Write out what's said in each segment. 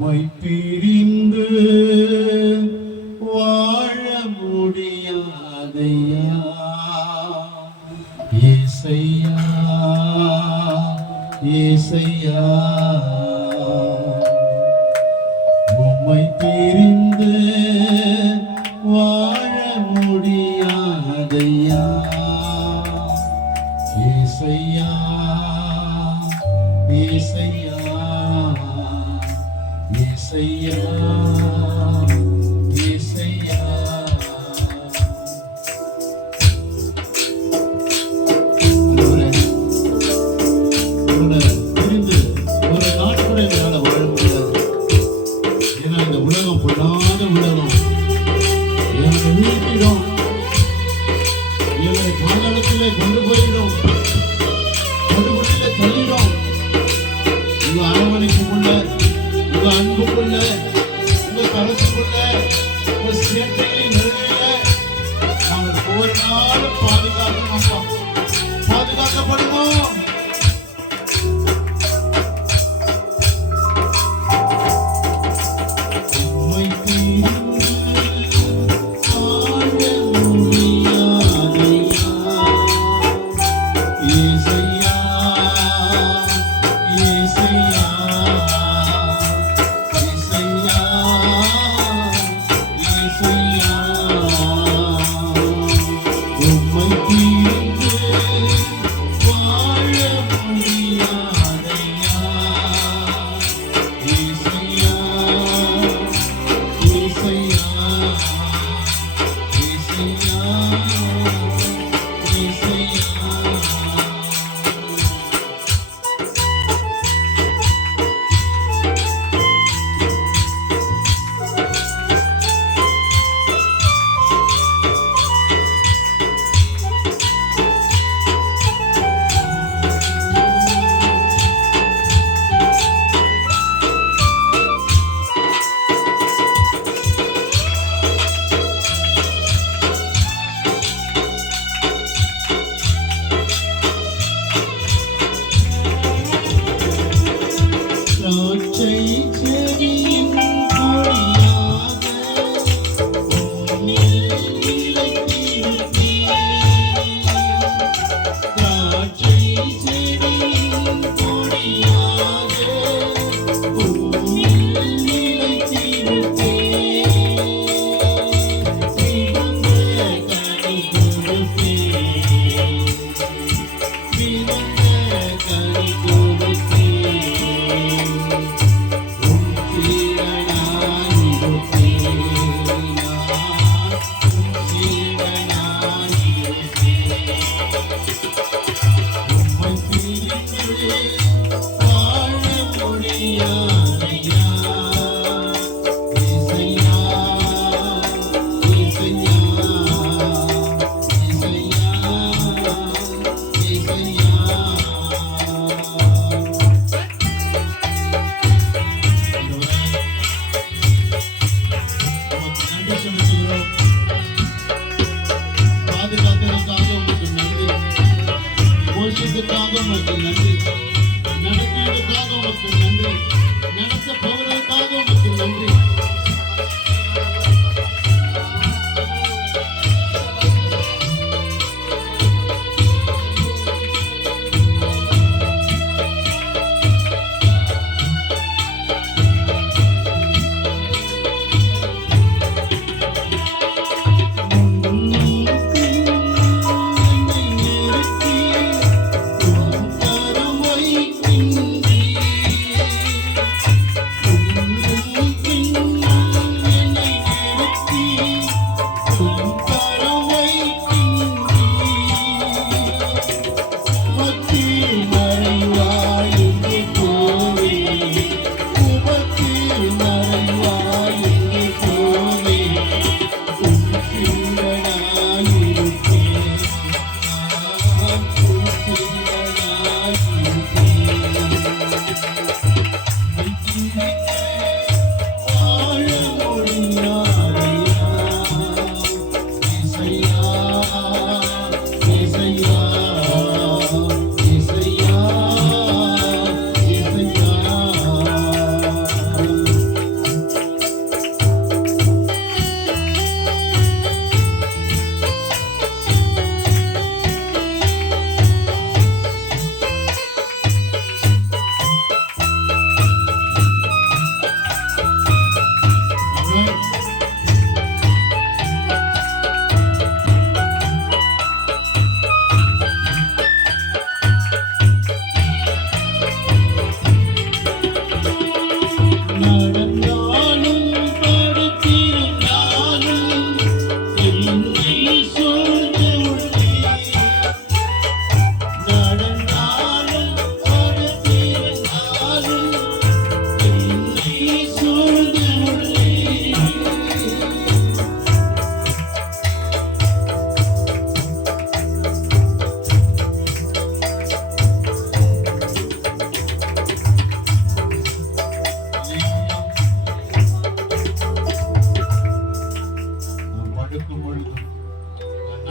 உம்மை பிரிந்து வாழ முடியாதையா ஏசையா ஏசையா உம்மை பிரிந்து வாழ முடியாதையா ஏசையா ஏசையா ஏசையா ஏசையா பிரிந்து ஒரு நாள் கூட என்னால் வாழ முடியாது. ஏன்னா இந்த உலகம் பொல்லாத உலகம் என்னை வீழ்த்திடும், என்னை பாதாளத்திலே கொண்டு போயிடும், கொடுமுடியிலே தள்ளிடும். உங்க அரவணைப்புக்குள்ள, உங்க அன்புக்குள்ள, உங்க கருத்துக்குள்ள, உங்க சேட்டைகளின் நிலையில நாங்கள் ஒவ்வொரு நாளும் பாதுகாக்கணும், பாதுகாக்கப்படணும்.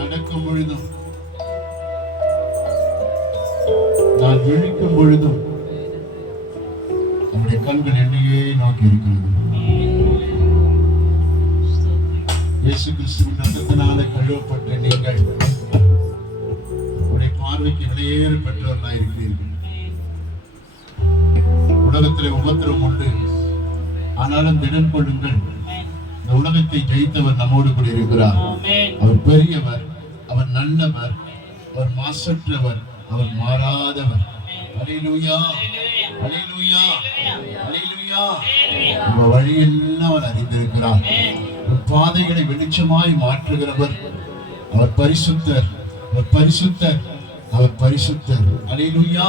நடக்கும் பொழுதும் நான் விழிக்கும் பொழுதும் நம்முடைய கண்கள் என்னையே நோக்கி இருக்கிறது. இயேசு கிறிஸ்துவின் ரத்தத்தினால கழுவப்பட்ட நீங்கள் உடைய பார்வைக்கு விலையேறு பெற்றவர்களாக இருக்கிறீர்கள். உலகத்திலே உபத்திரம் உண்டு, ஆனாலும் திடன் கொள்ளுங்கள், இந்த உலகத்தை ஜெயித்தவர் நம்மோடு கூட இருக்கிறார். அவர் பெரியவர், அவர் நல்லவர், அவர் மாசற்றவர், அவர் மாறாதவர். அல்லேலூயா, அல்லேலூயா, அல்லேலூயா. உங்கள் வழியெல்லாம் அவர் அறிந்திருக்கிறார். பாதைகளை வெளிச்சமாய் மாற்றுகிறவர். அவர் பரிசுத்தர், அவர் பரிசுத்தர், அவர் பரிசுத்தர். அல்லேலூயா.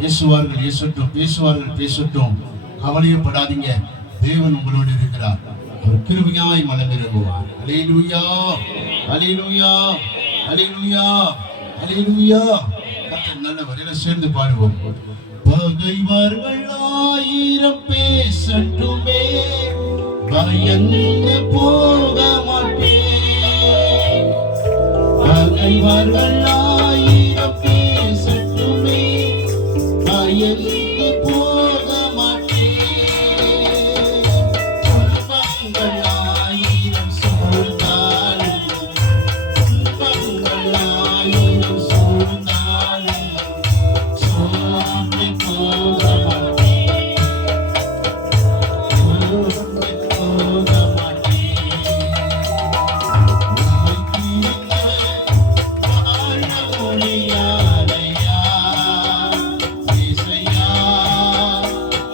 பேசுவார்கள் பேசட்டும், பேசுவார்கள் பேசட்டும், கவலையப்படாதீங்க, தேவன் உங்களோடு இருக்கிறார். அவர் கிருபையாய் மனமிறங்குவார். அல்லேலூயா, அல்லேலூயா, அல்லேலூயா, அல்லேலூயா. கர்த்தர் நல்லவர். எல்லாம் சேர்ந்து பாடுவோம். பகைவர்கள் 1000 பேசட்டுமே, பயந்து போக மாட்டேன். பகைவர்கள் 1000 பேசட்டுமே, பயந்து போக மாட்டேன். துன்பங்கள் 1000 சூழ்ந்தாலும், துன்பங்கள் 1000 சூழ்ந்தாலும் சோர்ந்து போக மாட்டேன், சோர்ந்து போக மாட்டேன். உம்மை பிரிந்து வாழ முடியாதையா இயேசையா,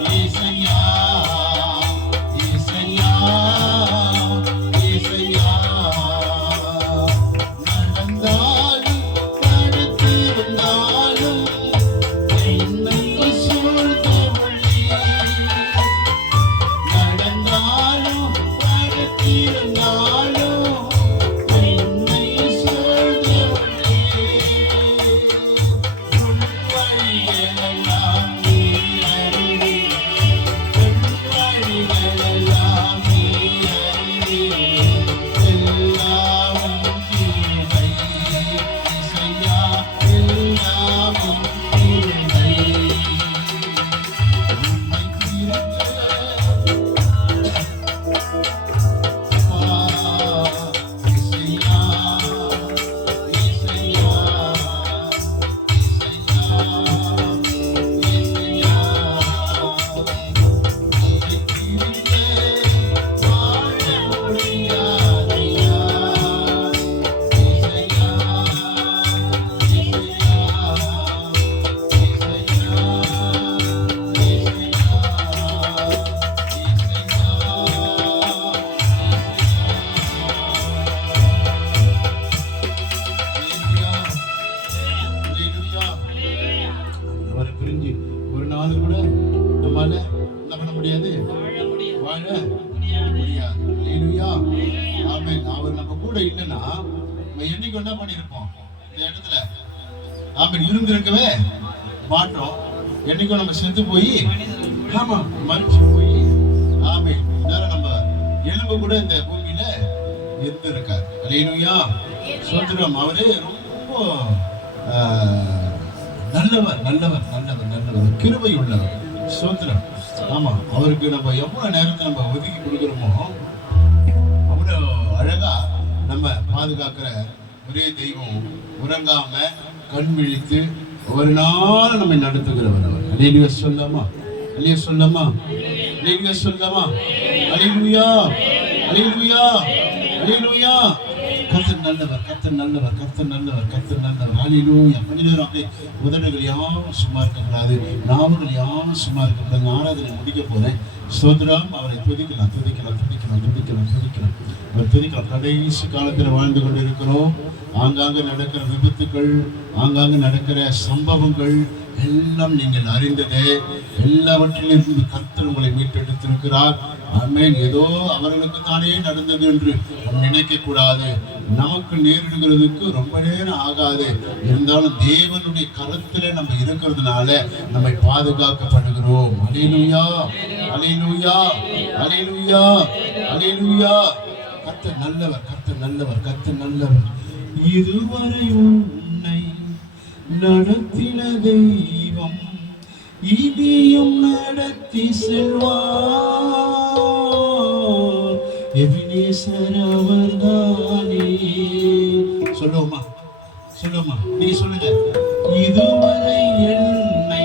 இயேசையா, இயேசையா, இயேசையா. நடந்தாலும் படுத்திருந்தாலும் என்னை சூழ்ந்து நடந்தாலும் படுத்திருந்தாலும் என்னை சூழ்ந்து உன் வழிகளெல்லாம் நீர் அறிவீர், உன் வழிகளெல்லாம் நீர் அறிவீர். எல்லாம் உம் கிருபை இயேசையா, எல்லாம் உம் கிருபை. உம்மை பிரிந்து இயேசையா, இயேசையா, இயேசையா, உம்மை பிரிந்து வாழ முடியாதையா இயேசையா, இயேசையா, அவரை பிரிஞ்சு ஒரு நாள் கூட நம்மால என்ன பண்ண முடியாது, வாழ முடியாது. அல்லேலூயா, ஆமென். அவர் நம்ம கூட இல்லைன்னா நம்ம என்னைக்கு என்ன பண்ணியிருப்போம் இந்த இடத்துல, ஆமென், இருந்திருக்கவே மாட்டோம். என்னைக்கும் நம்ம செத்து போய், ஆமா, மறிச்சு போய், ஆமென், நேரம் நம்ம எலும்பு கூட இந்த பூமியில இருந்திருக்காரு. அல்லேலூயா, சோத்திரம். அவரு ரொம்ப நல்லவர், நல்லவர், நல்லவர், நல்லவர், கிருபை உள்ளவர். சோத்திரம். ஆமா, அவருக்கு நம்ம எவ்வளவு நேரத்தை நம்ம ஒதுக்கி கொடுக்கிறோமோ அவ்வளவு அழகா நம்ம பாதுகாக்கிற ஒரே தெய்வம், உறங்காம கண் விழித்து ஒரு நாள் நம்மை நடத்துகிறவர் அவர். அல்லேலூயா சொல்லாமா, அல்லேலூயா சொல்லாமா, அல்லேலூயா சொல்லாமா. அல்லேலூயா, அல்லேலூயா, அல்லேலூயா. கர்த்தர் நல்லவர், கர்த்தர் நல்லவர், கர்த்தர் நல்லவர், கர்த்தர் நல்லவர். அல்லேலூயா. கொஞ்ச நேரம் அப்படியே உதடுகள் யாரும் சும்மா இருக்கக்கூடாது, நாவுகள் யாரும் சும்மா இருக்கக்கூடாது. ஆராதனை முடிக்க போறேன். ஸ்தோத்திரம். அவரை துதிக்கலாம், துதிக்கலாம், துதிக்கலாம், துதிக்கலாம், துதிக்கலாம். அவர் துதிக்கலாம். கடைசி காலத்தில் வாழ்ந்து கொண்டிருக்கிறோம். ஆங்காங்கு நடக்கிற விபத்துக்கள், ஆங்காங்கு நடக்கிற சம்பவங்கள் எல்லாம் நீங்கள் அறிந்ததே. எல்லாவற்றிலிருந்து கர்த்தர் உங்களை மீட்டெடுத்திருக்கிறார். ஆமென். ஏதோ அவர்களுக்கு தானே நடந்தது என்று நாம் நினைக்க கூடாது. நமக்கு நேரிடுகிறதுக்கு ரொம்ப நேரம் ஆகாது. இருந்தாலும் தேவனுடைய கரத்திலே நம்ம இருக்கிறதுனால நம்மை பாதுகாக்கப்படுகிறோம். அல்லேலூயா, அல்லேலூயா, அல்லேலூயா, அல்லேலூயா. கர்த்தர் நல்லவர், கர்த்தர் நல்லவர், கர்த்தர் நல்லவர். இதுவரை உன்னை நடத்தின தெய்வம் இனியும் நடத்தி செல்வார். எபினேசர் அவர்தானே. சொல்லுவோமா சொல்லுவோமா, நீங்க சொல்லுங்க. இதுவரை என்னை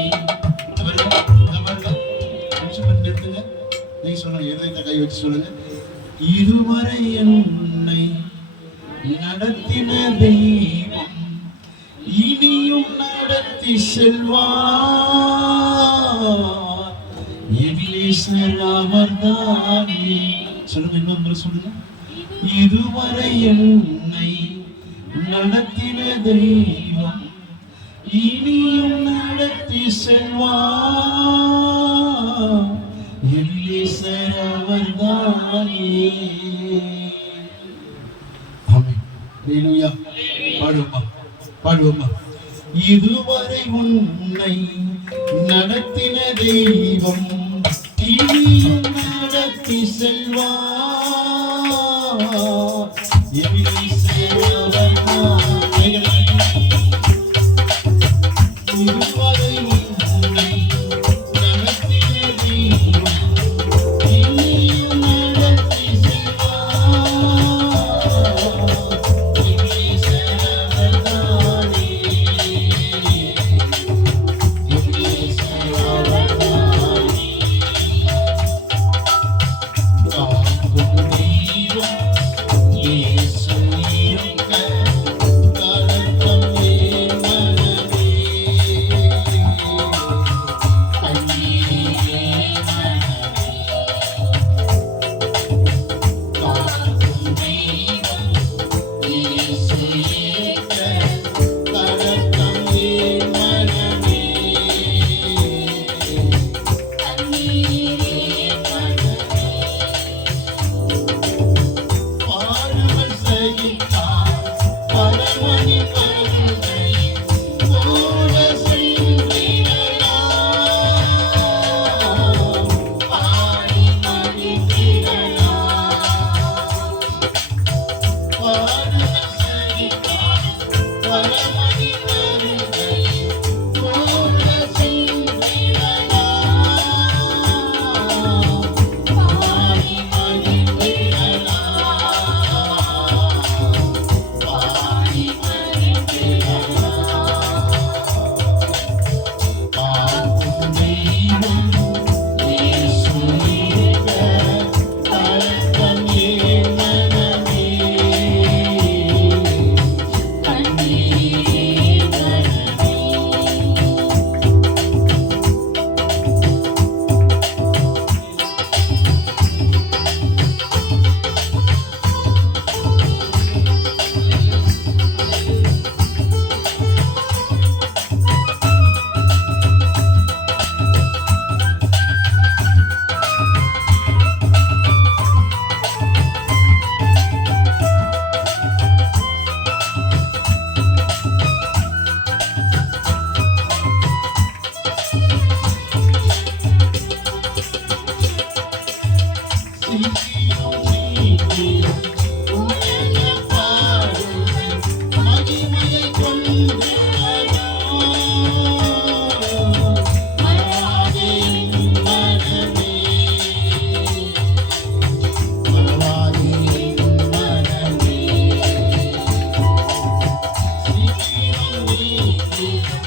நிறுத்துங்க. நீங்க சொல்லுங்க, எதை கை வச்சு சொல்லுங்க. இதுவரை என்னை நடத்தின தெய்வம் இனியும் நடத்தி செல்வார். எபினேசர் அவர்தானே. சொல்லுங்க, இன்னொரு முறை சொல்லுங்க. இதுவரை என்னை நடத்தின தெய்வம் இனியும் நடத்தி செல்வார். எபினேசர் அவர்தானே. ஆமென். ஹல்லேலூயா. பாடுவோமா பாடுவோமா. இதுவரை உன்னை நடத்தின தெய்வம் இனியும் நடத்தி செல்வார். எபினேசர் அவர்தானே. இதுவரை உன்னை நடத்தின தெய்வம் இனியும் நடத்தி செல்வார். எபினேசர் அவர்தானே. எபினேசர் அவர்தானே. காக்கும் தெய்வம் இயேசு இருக்க கலக்கம் ஏன் மனமே. கண்ணீரே மனமே. காக்கும் தெய்வம் இயேசு இருக்க கலக்கம் ஏன் மனமே. கண்ணீரே மனமே. பாடுகள் சகித்தார் பரமனின் வருகை போல சென்றிடலாம். பாடி மகிழ்ந்திடலாம். பாடுகள் சகித்தார் பரமனின் வருகை போல சென்றிடலாம். பாடி மகிழ்ந்திடலாம். பாடி மகிழ்ந்திடலாம். காக்கும் தெய்வம் இயேசு இருக்க கலக்கம் ஏன் மனமே. கண்ணீரே மனமே. சீக்கிரம் சீக்கிரம் உலக பாடுகள் மகிமையை கொண்டிடலாம். மறவாதே என் மனமே. மறவாதே என் மனமே. சீக்கிரம் சீக்கிரம்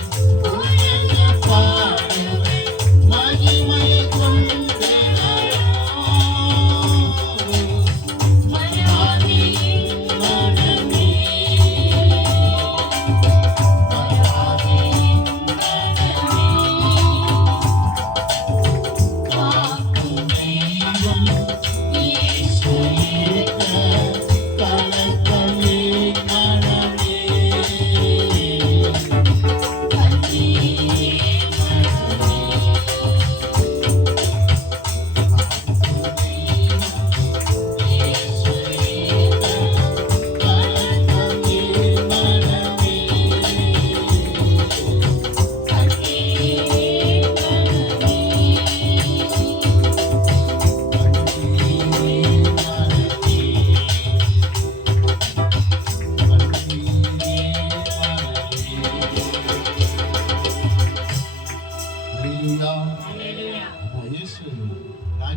உலக பாடுகள் மகிமையை கொண்டிடலாம். மறவாதே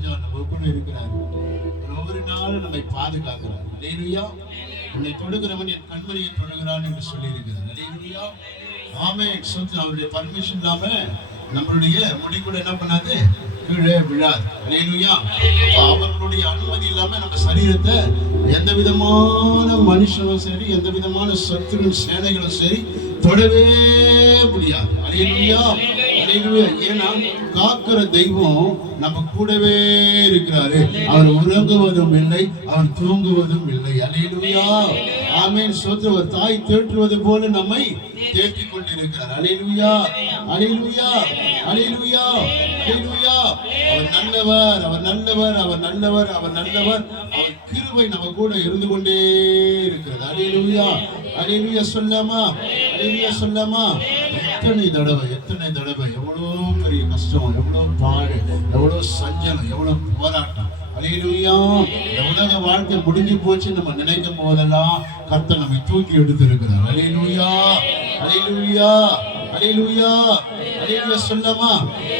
ராஜா நம்ம கூட இருக்கிறார். ஒவ்வொரு நாளும் நம்மை பாதுகாக்கிறார். அல்லேலூயா. உன்னை தொடுகிறவன் என் கண்மணியை தொடுகிறான் என்று சொல்லி இருக்கிறார். அல்லேலூயா. ஆமென். அவருடைய பர்மிஷன் இல்லாம நம்மளுடைய முடி கூட என்ன பண்ணாது, கீழே விழாது. அல்லேலூயா. அவர்களுடைய அனுமதி இல்லாம நம்ம சரீரத்தை எந்த விதமான மனுஷனும் சரி, எந்த விதமான சத்துரு சேனைகளும் சரி தொடவே முடியாது. அல்லேலூயா. அல்லேலூயா. ஏன்னா காக்கிற தெய்வம் நம்ம கூடவே இருக்கிறாரு. அவர் உறங்குவதும் இல்லை, அவர் தூங்குவதும் இல்லை. அல்லேலூயா. ஆமென். ஒரு தாய் தேற்றுவது போல நம்மை தேற்றிக் கொண்டிருக்கிறார். அல்லேலூயா. அல்லேலூயா. அல்லேலூயா. அல்லேலூயா. அவர் நல்லவர், அவர் நல்லவர், அவர் நல்லவர், அவர் நல்லவர். அவர் கிருபை நம்ம கூட இருந்து கொண்டே இருக்கிறது. அல்லேலூயா. அல்லேலூயா சொல்லாமா? அல்லேலூயா சொல்லாமா? எத்தனை தடவை எவ்வளவு பெரிய கஷ்டம், எவ்வளவு பாடு, எவ்வளவு சஞ்சலம், எவ்வளவு போராட்டம். அல்லேலூயா. உலக வாழ்க்கை முடிஞ்சு போச்சு நம்ம நினைக்கும் போதெல்லாம் கர்த்தர் நம்மை தூக்கி எடுத்திருக்கிறார். அல்லேலூயா. அல்லேலூயா. அல்லேலூயா. அல்லேலூயா சொல்லாமா?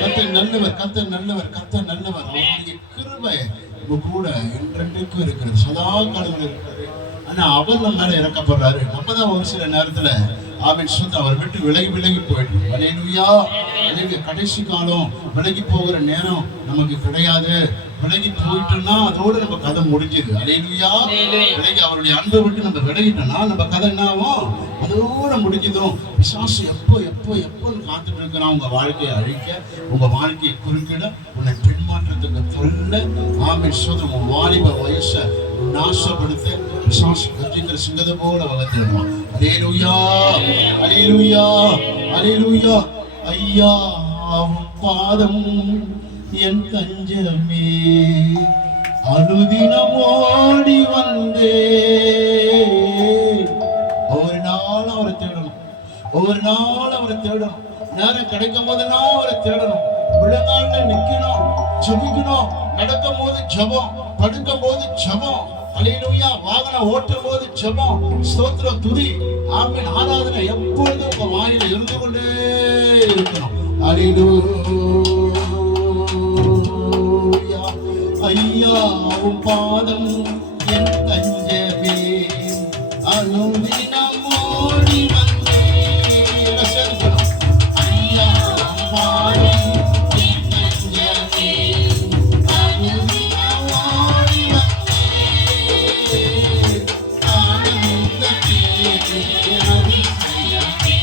கர்த்தர் நல்லவர், கர்த்தர் நல்லவர், கர்த்தர் நல்லவர். அவருடைய கிருபை கூட என்றென்றைக்கும் இருக்கிறது, சதா காலங்கள் இருக்கிறது. ஆனா அவர் நம்ம மேல இறக்கப்படுறாரு. நம்ம தான் ஒரு சில நேரத்துல அவர் விட்டு விலகி போயிட்டு. அல்லேலூயா. கடைசி காலம் விலகி போகிற நேரம் நமக்கு கிடையாது. விலகி போயிட்டோம்னா அதோட நம்ம கதை முடிஞ்சது. அல்லேலூயா. விலகி அவருடைய அன்பை விட்டு நம்ம விலகிட்டோம்னா நம்ம கதை என்ன ஆகும்? அதோட முடிஞ்சதும். பிசாசு எப்போன்னு காத்துட்டு இருக்கிறான் உங்க வாழ்க்கையை அழிக்க, உங்க வாழ்க்கையை குறுக்கிட, உன்னை பின்மாற்றத்துக்கு சொல்ல. ஆமென். உன் வாலிப வயசை நாசப்படுத்த பிசாசு கர்ஜிக்கிற சிங்கத்தை போல வளர்த்திடுவான். அல்லேலூயா. அல்லேலூயா. அல்லேலூயா. ஐயா பாதம் என் தஞ்சமே, அனுதினம் ஓடி வந்தே. ஒவ்வொரு நாளும் அவரை தேடணும், ஒவ்வொரு நாளும் அவரை தேடணும். நேரம் கிடைக்கும் போதெல்லாம் அவரை தேடணும். விழுந்தாள்ல நிக்கணும், ஜெபிக்கணும். நடக்கும் போது ஜெபம், படுக்கும் போது ஜெபம். அல்லேலூயா. வாகனம் ஓட்டும் போது ஜெபம், ஸ்தோத்திரம், துதி, ஆமென், ஆராதனை எப்பொழுதும் உங்க வாயில இருந்து கொண்டே இருக்கணும். அல்லேலூயா. ஐயா பாதம் என் தஞ்சமே, அனுதினம் ஓடி வந்தே. ஐயா பாதம் என் தஞ்சமே, அனுதினம் ஓடி வந்தே. ஆனந்தமே அதிசயமே,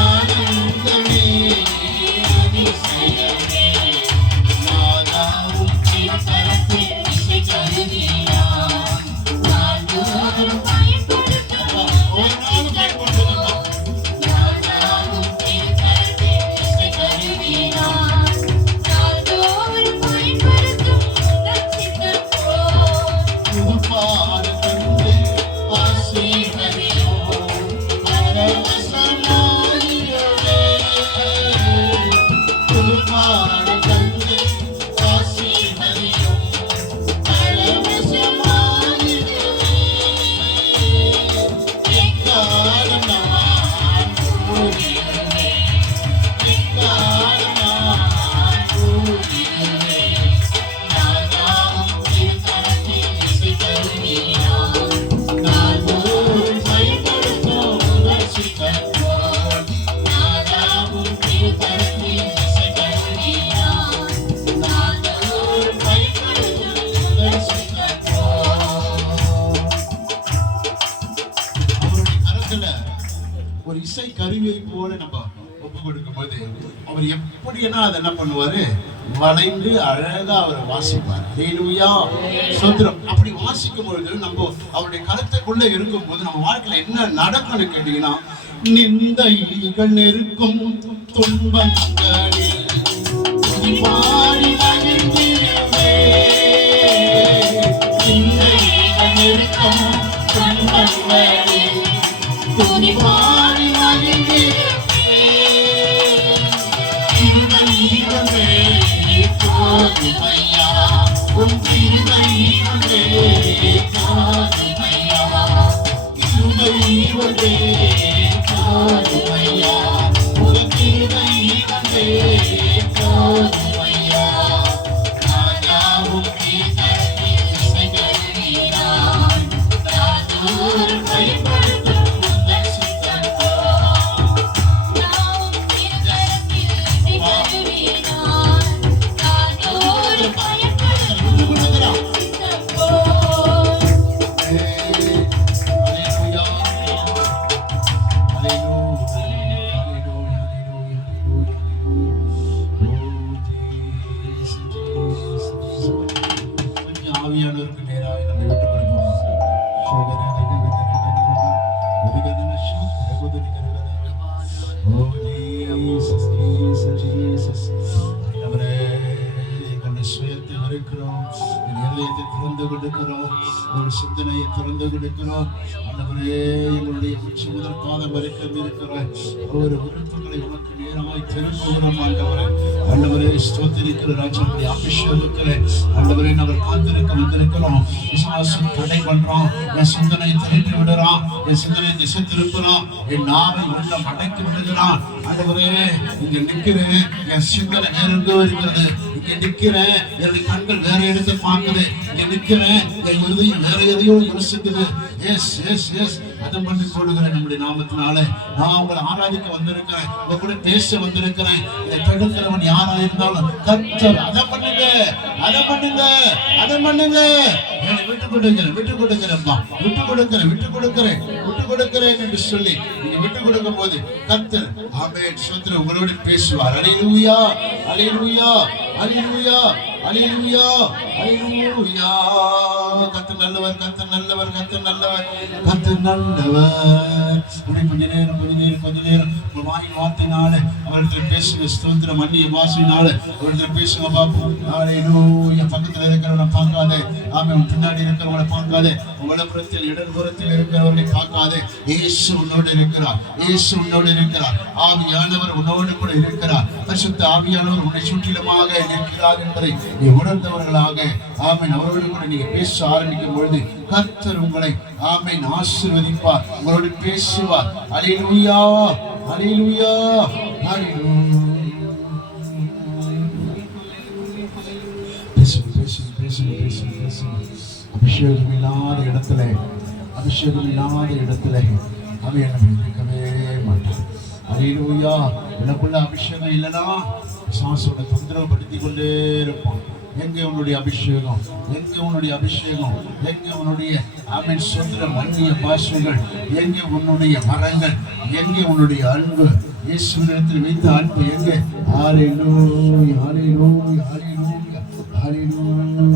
ஆனந்தமே அதிசயமே. மாதாவும் திருக்கரத்தில் இசை கருவியான் நாள்தோறும் பயன்படுத்தும். ஒரு நாள் பயன்படுத்தலாம். மாதாவும் திருக்கரத்தில் இசை கருவியான் நாள்தோறும் பயன்படுத்தும். ரட்சிக்கோ புதுப்பான கண்டு ஆசீர்வதியோ, பரவசமாயிரவே. புதுப்பான கண்டு ஆசீர்வதியோ, பரவசமாயிரவே. எக்காலம் நான் கூறிடுவேன், எக்காலம் நான் கூறிடுவேன். நாதாவும் திருக்கரத்தில் இசை கருவியான் நாள்தோறும் பயன்படுத்தும். ரட்சிக்கோ நாதாவும் திருக்கரத்தில் இசை கருவியான் நாள்தோறும் பயன்படுத்தும். ரட்சிக்கோ. அவருடைய கரத்துல ஒரு இசை கருவியை போல நம்ம ஒப்பு கொடுக்கும் போது அவர் எப்படின்னா அதை என்ன பண்ணுவாரு, வளைந்து அழகா அவர் வாசிப்பார். அல்லேலூயா. ஸ்தோத்திரம். அப்படி வாசிக்கும் பொழுது நம்ம அவருடைய கருத்துக்குள்ள இருக்கும் போது நம்ம வாழ்க்கையில என்ன நடக்கும்னு கேட்டீங்கன்னா, நிந்தைகள் நெருக்கும் துன்பங்களில் துதிபாடி மகிழ்ந்திடுவே. நிந்தைகள் நெருக்கும் துன்பங்களில் துதிபாடி மகிழ்ந்திடுவே. திருவள்ளி போதுமையா, உன் திருவள்ளி போதுமையா, திருவள்ளி போதுமையா, உன் திருவள்ளி போதுமையா. ஆவியானவருக்கு நேராக நம்ம விட்டு கொடுப்போம். சுயத்தை இருக்கிறோம், இதயத்தை திறந்து கொடுக்கிறோம், ஒரு சிந்தனையை திறந்து கொடுக்கிறோம். ஆண்டவரே, எங்களுடைய உச்சி முதல் பாதம் வரைக்கும் இருக்கிற ஒவ்வொரு விருப்பங்களை உனக்கு நேரமாய் திரும்புகிறோம். ஆண்டவரே ஸ்தோத்திரிக்கிற ராஜனுடைய அபிஷேகத்திலே ஆண்டவரே நாங்கள் காத்திருக்க வந்திருக்கிறோம். விசுவாசம் தடை பண்றோம், என் சிந்தனையை திருப்பி விடுறான், என் சிந்தனையை திசை திருப்புறான், என் நாவை உள்ள அடக்கி விடுகிறான். ஆண்டவரே, இங்க நிற்கிறேன், என் சிந்தனை வேற எங்கோ இருக்கிறது. இங்க நிற்கிறேன், என்னுடைய கண்கள் வேற இடத்தை பார்க்குது. இங்க நிற்கிறேன், என் இருதயம் வேற எதையோ யோசிக்குது. எஸ் எஸ் எஸ் அதம் பண்ணி போடுகிறேன். நம்முடைய நாமத்தினால நான் உங்களை ஆராதிக்க வந்திருக்கிறேன், உங்க கூட பேச வந்திருக்கிறேன். இதை தடுக்கிறவன் யாரா இருந்தாலும் கர்த்தர் அதை பண்ணுங்க, அதை பண்ணுங்க, அதை பண்ணுங்க. விட்டு கொடுக்கிறேன், விட்டு கொடுக்கிறேன்ப்பா, விட்டு கொடுக்கிறேன், விட்டு கொடுக்கிறேன், விட்டு கொடுக்கிறேன் என்று சொல்லி நீங்க விட்டு கொடுக்கும் போது கர்த்தர் ஆமென் ஸ்தோத்திரம் உங்களோடு பேசுவார். அல்லேலூயா, அல்லேலூயா, அல்லேலூயா, அல்லேலூயா, அல்லேலூயா. கர்த்தர் நல்லவர், கர்த்தர் நல்லவர், கர்த்தர் நல்லவர், கர்த்தர் நல்லவர். கொஞ்ச நேரம் உங்க வாயின் வார்த்தையினால அவரிடத்தில் பேசுங்க. ஸ்தோத்திரம் அந்நிய பாஷையினால அவரிடத்தில் பேசுங்க பார்ப்போம். அல்லேலூயா. பக்கத்தில் இருக்கிறவனை பார்க்காதே, ஆமென். பின்னாடி இருக்கிறவங்களை பார்க்காதே, வலப்புறத்தில் இடதுபுறத்தில் இருக்கிறவர்களை பார்க்காதே. இயேசு உன்னோடு இருக்கிறார், இயேசு உன்னோடு இருக்கிறார். ஆவியானவர் உன்னோடு கூட இருக்கிறார். பரிசுத்த ஆவியானவர் உன்னை சுற்றிலுமாக இருக்கிறார் என்பதை நீ உணர்ந்தவர்களாக ஆமென் அவரோடு கூட நீங்க பேச ஆரம்பிக்கும் பொழுது கர்த்தர் உங்களை ஆமென் ஆசீர்வதிப்பார், உங்களோடு பேசுவார். அல்லேலூயா, அல்லேலூயா, அல்லேலூயா. அபிஷேகம் இல்லாத இடத்துல, அபிஷேகம் இல்லாத இடத்துல அவன் இருக்கவே மாட்டான். அல்லேலூயா. எனக்குள்ள அபிஷேகம் இல்லைன்னா சாசோட தொந்தரவு படுத்தி கொண்டே இருப்பான். எங்க உன்னுடைய அபிஷேகம், எங்க உன்னுடைய அபிஷேகம், எங்க உன்னுடைய ஆமென் சுந்தரம் அந்நிய பாஷைகள், எங்க உன்னுடைய மரங்கள், எங்க உன்னுடைய அன்பு, இயேசுவினிடத்தில் வைத்த அன்பு எங்க? ஹல்லேலூயா, ஹல்லேலூயா, ஹல்லேலூயா, ஹல்லேலூயா.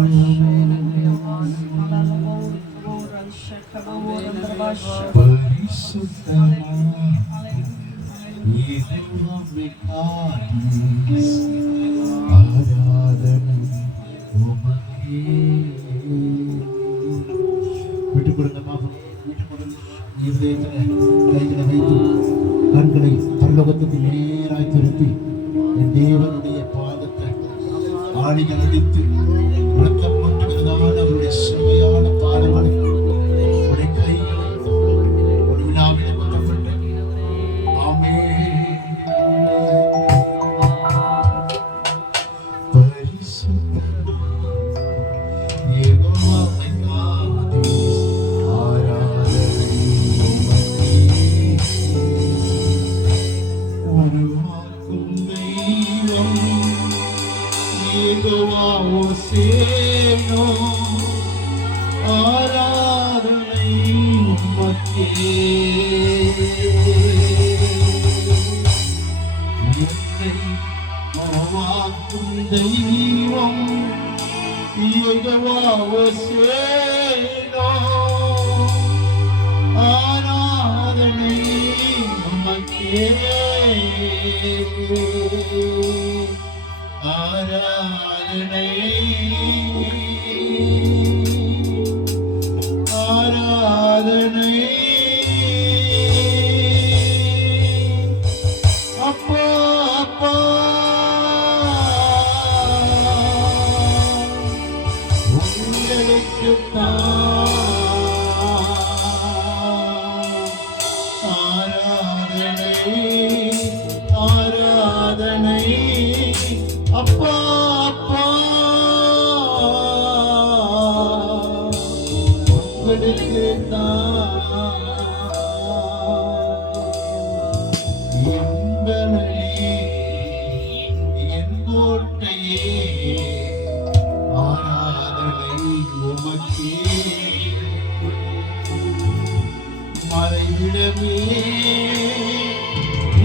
பரிசுத்தமான யெகோவாவே ஆராதனை உமக்கே. விட்டு கொடுங்க பாப்பா, விட்டு கொடுங்க. இருதயத்தில் கைகளை வைத்து கண்களை பரலோகத்துக்கு நேராய் திருப்பி என் தேவனுடைய பாதத்தை ஆணிகள் அடித்து ரத்தம் கொட்டுகிறதான அவருடைய சுவையான பாதங்களை உடைய கைகளை ஒரு விழாவிலே கொட்டப்பட்டு ஆமென். பரிசுத்தமான யெகோவாவே ஆராதனை உமக்கே. உருவாக்கும் தெய்வம் யெகோவா ஓசேனோ, ஆராதனை உமக்கே. என்னை உருவாக்கும் தெய்வம் யெகோவா ஓசேனோ, ஆராதனை உமக்கே. ஆராதனை, ஆராதனை அப்பா, அப்பா உங்களுக்குத்தான் ஆராதனை, ஆராதனை அப்பா, அப்பா உங்களுக்குத்தான். என் பலனே, என் கோட்டையே, ஆராதனை உமக்கே. மறைவிடமே,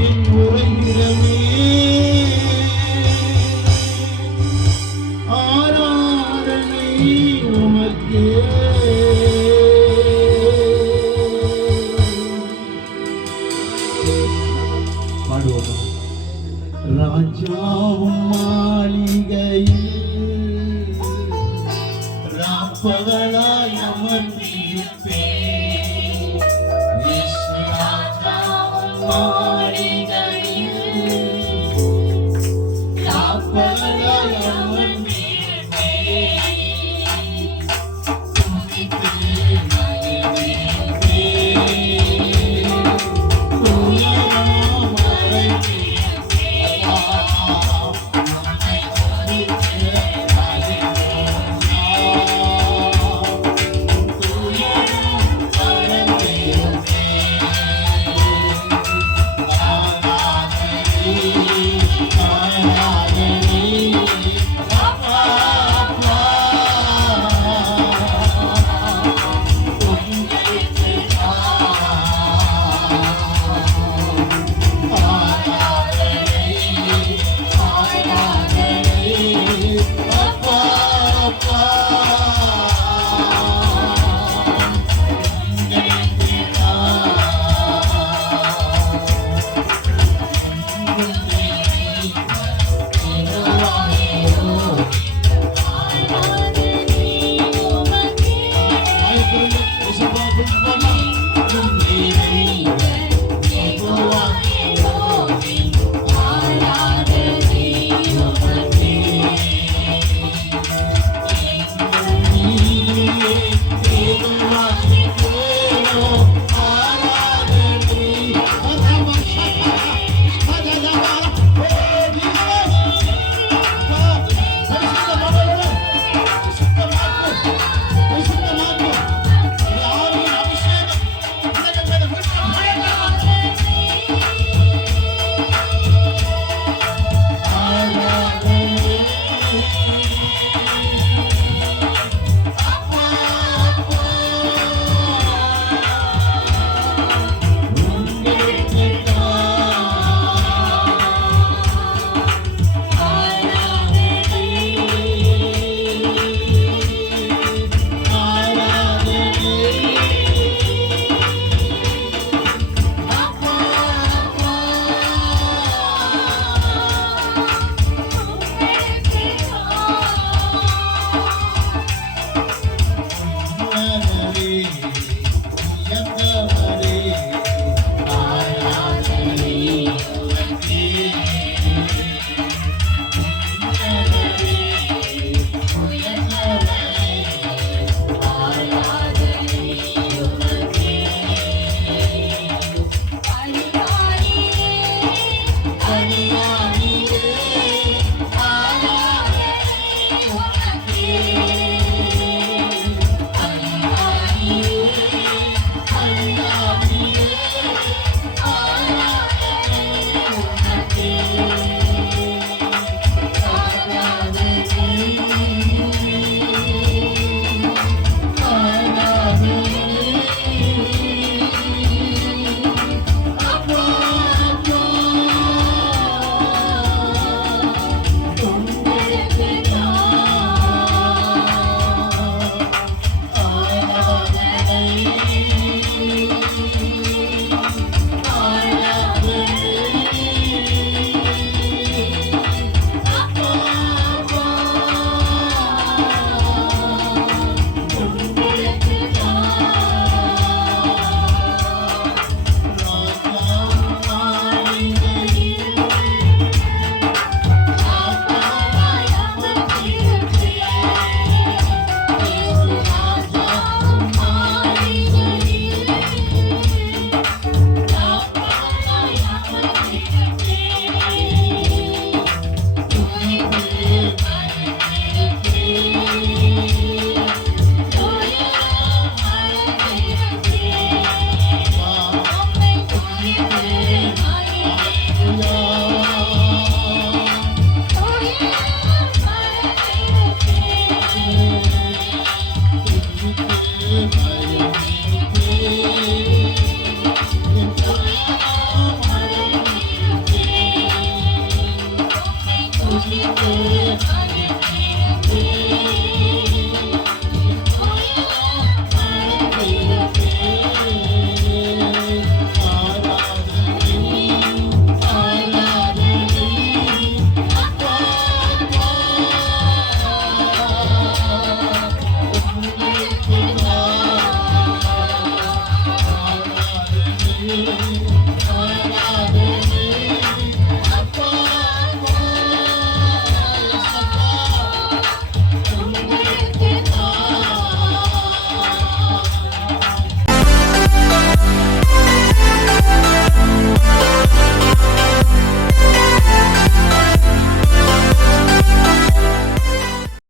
என் உறைவிடமே, ஆராதனை உமக்கே. பாடுவோம். ராஜாவும் மாளிகையில் ராப்பகலாய் அமர்ந்திருப்பேன். இயேசு ராஜாவும்